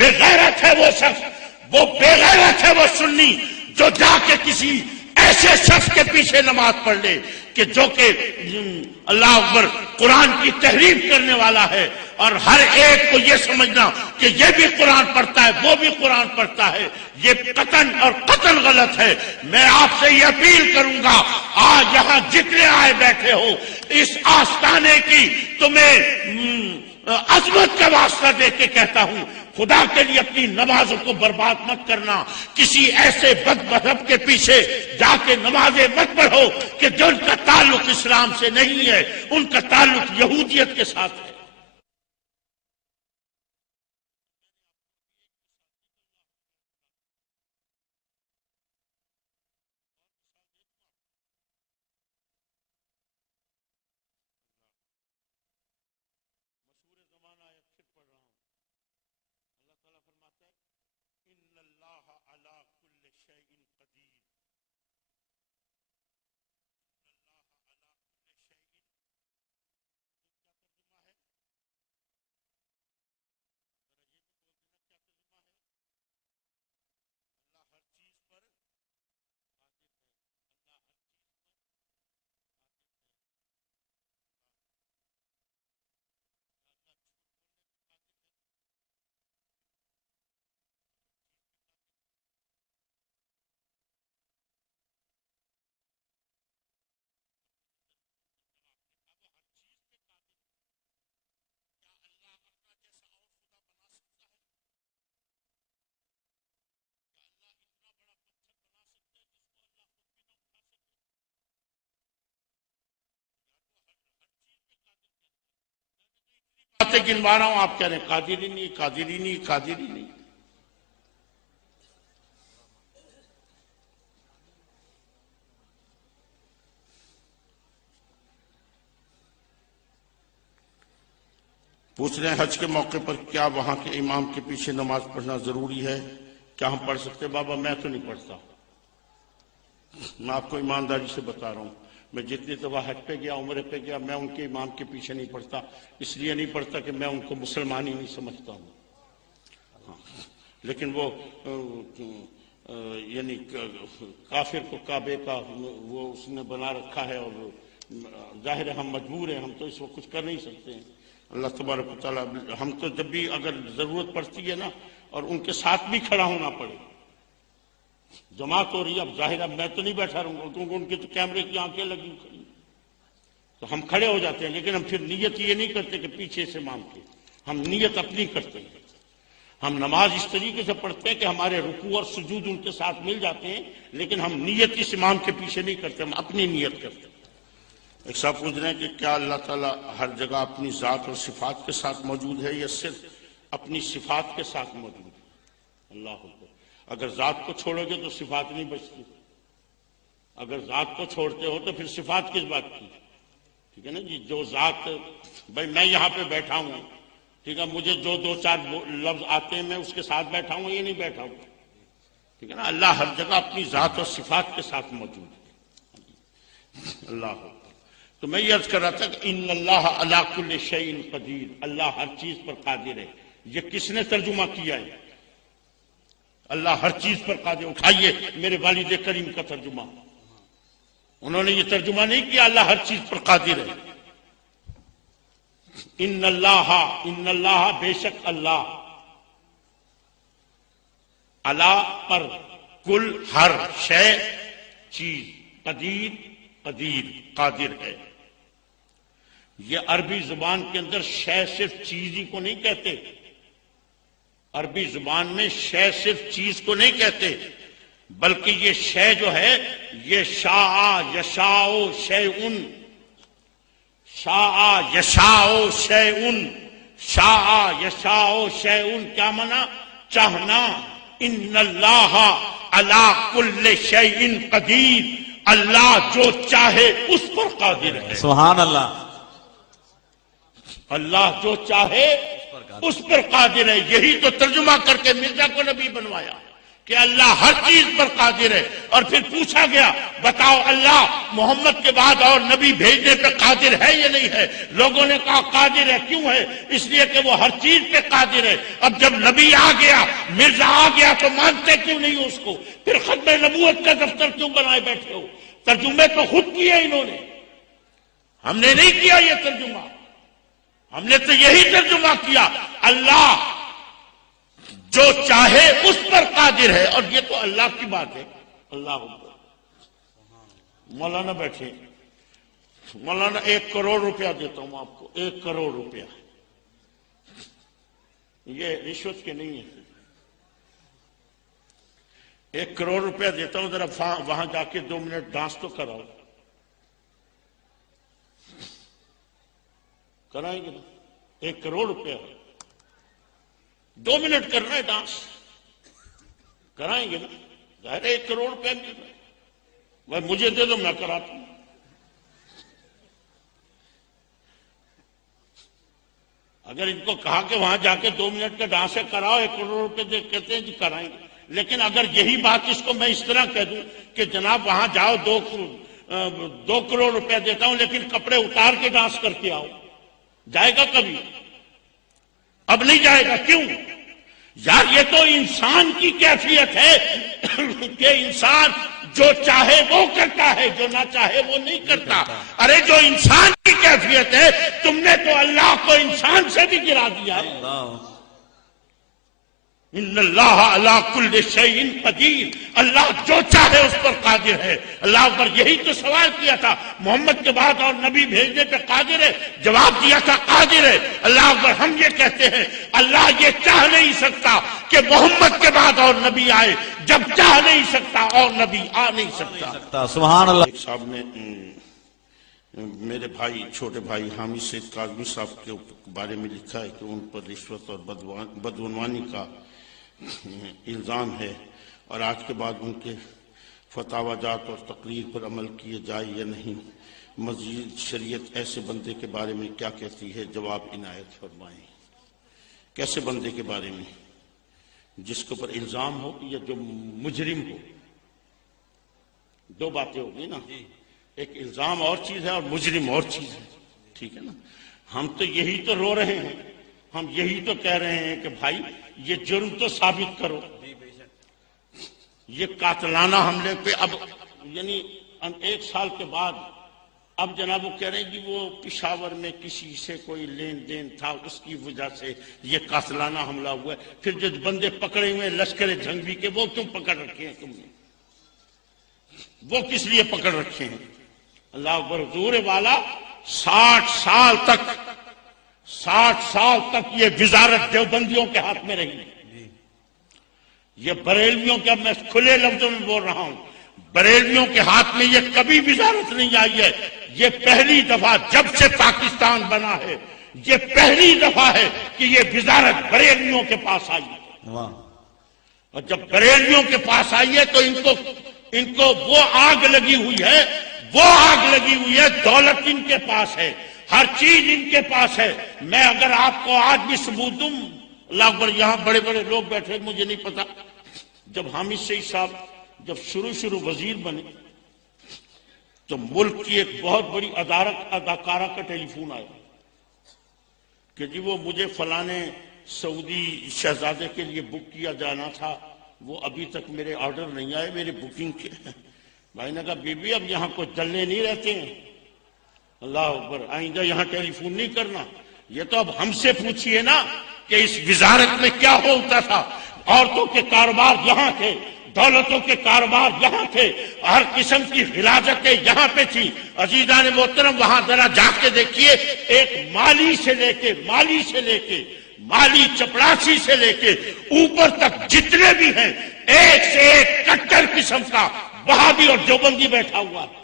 بے غیرت ہے وہ شخص، وہ بے غیرت ہے وہ سنی جو جا کے کسی ایسے شخص کے پیچھے نماز پڑھ لے جو کہ اللہ اکبر قرآن کی تحریف کرنے والا ہے، اور ہر ایک کو یہ سمجھنا کہ یہ بھی قرآن پڑھتا ہے وہ بھی قرآن پڑھتا ہے، یہ قطعاً اور قطعاً غلط ہے۔ میں آپ سے یہ اپیل کروں گا، آج یہاں جتنے آئے بیٹھے ہو، اس آستانے کی تمہیں عظمت کا واسطہ دے کے کہتا ہوں، خدا کے لیے اپنی نمازوں کو برباد مت کرنا، کسی ایسے بد مذہب کے پیچھے جا کے نمازیں مت پڑھو کہ جن کا تعلق اسلام سے نہیں ہے، ان کا تعلق یہودیت کے ساتھ ہے۔ باتیں گنوا رہا ہوں، آپ کہہ رہے ہیں قادری نہیں، قادری نہیں، قادری نہیں۔ پوچھ رہے ہیں حج کے موقع پر کیا وہاں کے امام کے پیچھے نماز پڑھنا ضروری ہے؟ کیا ہم پڑھ سکتے؟ بابا میں تو نہیں پڑھتا، میں آپ کو ایمانداری سے بتا رہا ہوں، میں جتنی دفعہ حج پہ گیا، عمرے پہ گیا، میں ان کے امام کے پیچھے نہیں پڑھتا، اس لیے نہیں پڑھتا کہ میں ان کو مسلمان ہی نہیں سمجھتا ہوں، لیکن وہ یعنی کافر کو کعبے کا وہ اس نے بنا رکھا ہے، اور ظاہر ہے ہم مجبور ہیں، ہم تو اس وقت کچھ کر نہیں سکتے ہیں۔ اللہ تبارک و تعالیٰ، ہم تو جب بھی اگر ضرورت پڑتی ہے نا، اور ان کے ساتھ بھی کھڑا ہونا پڑے، جماعت ہو رہی ہے، اب ظاہر میں تو نہیں بیٹھا رہوں گا کیونکہ ان کے تو کیمرے کی آنکھیں لگی کھڑی، تو ہم کھڑے ہو جاتے ہیں، لیکن ہم پھر نیت یہ نہیں کرتے کہ پیچھے سے امام کی، ہم نیت اپنی کرتے ہیں۔ ہم نماز اس طریقے سے پڑھتے ہیں کہ ہمارے رکوع اور سجود ان کے ساتھ مل جاتے ہیں، لیکن ہم نیت اس امام کے پیچھے نہیں کرتے، ہم اپنی نیت کرتے ہیں۔ ایک صاحب پوچھ رہے ہیں کہ کیا اللہ تعالیٰ ہر جگہ اپنی ذات اور صفات کے ساتھ موجود ہے یا صرف اپنی صفات کے ساتھ موجود ہے؟ اللہ اکبر، اگر ذات کو چھوڑو گے تو صفات نہیں بچتی، اگر ذات کو چھوڑتے ہو تو پھر صفات کس بات کی؟ ٹھیک ہے نا جی، جو ذات، بھائی میں یہاں پہ بیٹھا ہوں، ٹھیک ہے، مجھے جو دو چار لفظ آتے ہیں میں اس کے ساتھ بیٹھا ہوں، یہ نہیں بیٹھا ہوں، ٹھیک ہے نا، اللہ ہر جگہ اپنی ذات اور صفات کے ساتھ موجود ہے۔ اللہ اکبر۔ تو میں یہ عرض کر رہا تھا کہ ان اللہ علی کل شیء قدیر، اللہ ہر چیز پر قادر ہے۔ یہ کس نے ترجمہ کیا ہے؟ اللہ ہر چیز پر قادر۔ اٹھائیے میرے والد کریم کا ترجمہ، انہوں نے یہ ترجمہ نہیں کیا اللہ ہر چیز پر قادر ہے۔ ان اللہ بے شک اللہ، اللہ پر، کل ہر شے چیز، قدیر قادر ہے۔ یہ عربی زبان کے اندر شے صرف چیز ہی کو نہیں کہتے، عربی زبان میں شے صرف چیز کو نہیں کہتے، بلکہ یہ شے جو ہے یہ شاء یشاء شیء، شاء یشاء شیء، شاء یشاء شیء کیا معنی؟ چاہنا۔ ان اللہ علی کل شیء قدیر، اللہ جو چاہے اس پر قادر ہے۔ سبحان اللہ، اللہ جو چاہے اس پر قادر ہے۔ یہی تو ترجمہ کر کے مرزا کو نبی بنوایا کہ اللہ ہر چیز پر قادر ہے، اور پھر پوچھا گیا بتاؤ اللہ محمد کے بعد اور نبی بھیجنے پہ قادر ہے یا نہیں ہے؟ لوگوں نے کہا قادر ہے۔ کیوں ہے؟ اس لیے کہ وہ ہر چیز پہ قادر ہے۔ اب جب نبی آ گیا، مرزا آ گیا، تو مانتے کیوں نہیں اس کو؟ پھر ختم نبوت کا دفتر کیوں بنائے بیٹھے ہو؟ ترجمے تو خود کیے انہوں نے، ہم نے نہیں کیا یہ ترجمہ، ہم نے تو یہی ترجمہ کیا اللہ جو چاہے اس پر قادر ہے، اور یہ تو اللہ کی بات ہے۔ اللہ اکبر۔ مولانا بیٹھے، مولانا 1 کروڑ روپیہ دیتا ہوں آپ کو، 1 کروڑ روپیہ، یہ رشوت کے نہیں ہے، 1 کروڑ روپیہ دیتا ہوں، ذرا وہاں جا کے 2 منٹ ڈانس تو کراؤ، کرائیں گے نا؟ 1 کروڑ روپیہ، 2 منٹ کرنا ہے ڈانس، کرائیں گے نا؟ ظاہر ہے 1 کروڑ روپیہ مل رہا ہے، بھائی مجھے دے دو میں کراتا ہوں۔ اگر ان کو کہا کہ وہاں جا کے 2 منٹ کا ڈانس ہے کراؤ، 1 کروڑ روپے دے، کہتے ہیں جی کرائیں گے۔ لیکن اگر یہی بات اس کو میں اس طرح کہہ دوں کہ جناب وہاں جاؤ 2 کروڑ روپیہ دیتا ہوں لیکن کپڑے اتار کے ڈانس کر کے آؤ، جائے گا کبھی؟ اب نہیں جائے گا۔ کیوں؟ یار یہ تو انسان کی کیفیت ہے کہ انسان جو چاہے وہ کرتا ہے، جو نہ چاہے وہ نہیں کرتا۔ ارے جو انسان کی کیفیت ہے، تم نے تو اللہ کو انسان سے بھی گرا دیا ہے۔ ان اللہ علی کل شیء قدیر، اللہ جو چاہے اس پر قادر ہے۔ اللہ پر یہی تو سوال کیا تھا، محمد کے بعد اور نبی بھیجنے پہ قادر ہے؟ جواب دیا تھا قادر ہے۔ اللہ پر ہم یہ کہتے ہیں اللہ یہ چاہ نہیں سکتا کہ محمد کے بعد اور نبی آئے، جب چاہ نہیں سکتا اور نبی آ نہیں سکتا۔ سبحان اللہ۔ ایک صاحب نے میرے بھائی، چھوٹے بھائی حامد سید کاظمی صاحب کے بارے میں لکھا ہے کہ ان پر رشوت اور بدعنوانی کا الزام ہے، اور آج کے بعد ان کے فتاوی جات اور تقریر پر عمل کیے جائے یا نہیں۔ مزید شریعت ایسے بندے کے بارے میں کیا کہتی ہے؟ جواب عنایت فرمائیں۔ کیسے بندے کے بارے میں؟ جس کے اوپر الزام ہو یا جو مجرم ہو؟ 2 باتیں ہوگی نا، ایک الزام اور چیز ہے اور مجرم اور چیز ہے، ٹھیک ہے نا؟ ہم تو یہی تو رو رہے ہیں، ہم یہی تو کہہ رہے ہیں کہ بھائی یہ جرم تو ثابت کرو۔ یہ قاتلانہ حملے پہ اب یعنی 1 سال کے بعد اب جناب وہ کہہ رہے ہیں کہ وہ پشاور میں کسی سے کوئی لین دین تھا، اس کی وجہ سے یہ قاتلانہ حملہ ہوا ہے۔ پھر جو بندے پکڑے ہوئے لشکر جھنگوی کے، وہ کیوں پکڑ رکھے ہیں تم نے؟ وہ کس لیے پکڑ رکھے ہیں؟ اللہ اکبر۔ حضور والا 60 سال تک یہ وزارت دیوبندیوں کے ہاتھ میں رہی۔ یہ بریلویوں کے، اب میں کھلے لفظوں میں بول رہا ہوں، بریلویوں کے ہاتھ میں یہ کبھی وزارت نہیں آئی ہے۔ یہ پہلی دفعہ جب سے پاکستان بنا ہے، یہ پہلی دفعہ ہے کہ یہ وزارت بریلویوں کے پاس آئی ہے۔ اور جب بریلویوں کے پاس آئی ہے تو ان کو وہ آگ لگی ہوئی ہے، وہ آگ لگی ہوئی ہے، دولت ان کے پاس ہے، ہر چیز ان کے پاس ہے۔ میں اگر آپ کو آج بھی ثبوت دوں، اللہ اکبر، یہاں بڑے بڑے لوگ بیٹھے، مجھے نہیں پتا، جب حامد سید صاحب جب شروع وزیر بنے تو ملک کی ایک بہت بڑی اداکارہ کا ٹیلی فون آیا کہ جی وہ مجھے فلانے سعودی شہزادے کے لیے بک کیا جانا تھا، وہ ابھی تک میرے آرڈر نہیں آئے، میری بکنگ کے۔ بھائی نے کہا بی بی اب یہاں کوئی دلے نہیں رہتے ہیں، اللہ اکبر، آئندہ یہاں ٹیلی فون نہیں کرنا۔ یہ تو اب ہم سے پوچھئے نا کہ اس وزارت میں کیا ہوتا تھا۔ عورتوں کے کاروبار یہاں تھے، دولتوں کے کاروبار یہاں تھے، ہر قسم کی غلاظتیں یہاں پہ تھی۔ عزیزان محترم، وہاں ذرا جا کے دیکھیے، ایک مالی چپڑاسی سے لے کے اوپر تک جتنے بھی ہیں، ایک سے ایک کٹر قسم کا وہابی اور دیوبندی بیٹھا ہوا ہے۔